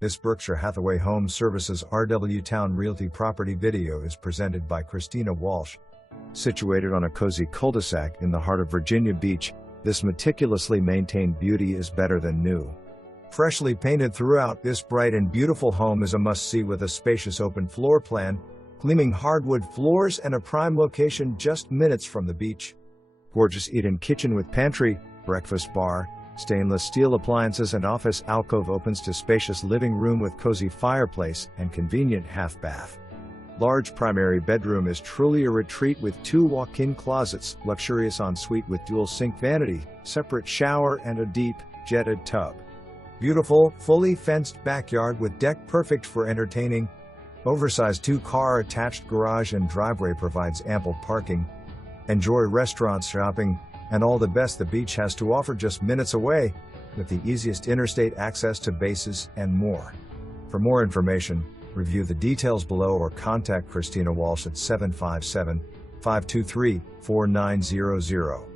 This Berkshire Hathaway Home Services RW Towne Realty property video is presented by Christina Walsh. Situated on a cozy cul-de-sac in the heart of Virginia Beach, this meticulously maintained beauty is better than new. Freshly painted throughout, this bright and beautiful home is a must-see with a spacious open floor plan, gleaming hardwood floors, and a prime location just minutes from the beach. Gorgeous eat-in kitchen with pantry, breakfast bar, stainless steel appliances, and office alcove opens to spacious living room with cozy fireplace and convenient half bath. Large primary bedroom is truly a retreat with 2 walk-in closets, luxurious ensuite with dual sink vanity, separate shower, and a deep, jetted tub. Beautiful, fully fenced backyard with deck perfect for entertaining. Oversized 2-car attached garage and driveway provides ample parking. Enjoy restaurant shopping, and all the best the beach has to offer just minutes away, with the easiest interstate access to bases and more. For more information, review the details below or contact Christina Walsh at 757-523-4900.